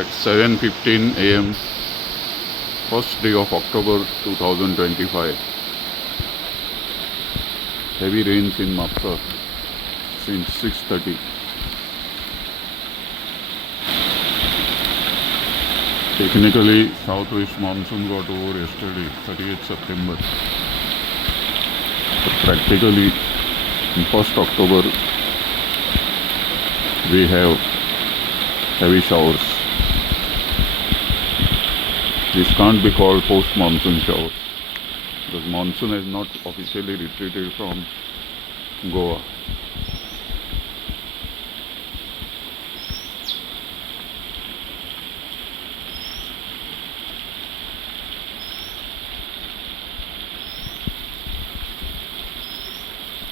at 7:15 a.m. first day of October 2025. Heavy rains in Mapusa since 6:30. Technically, southwest monsoon got over yesterday, 30th September. But practically, in 1st October, we have heavy showers. This can't be called post-monsoon showers because monsoon has not officially retreated from Goa.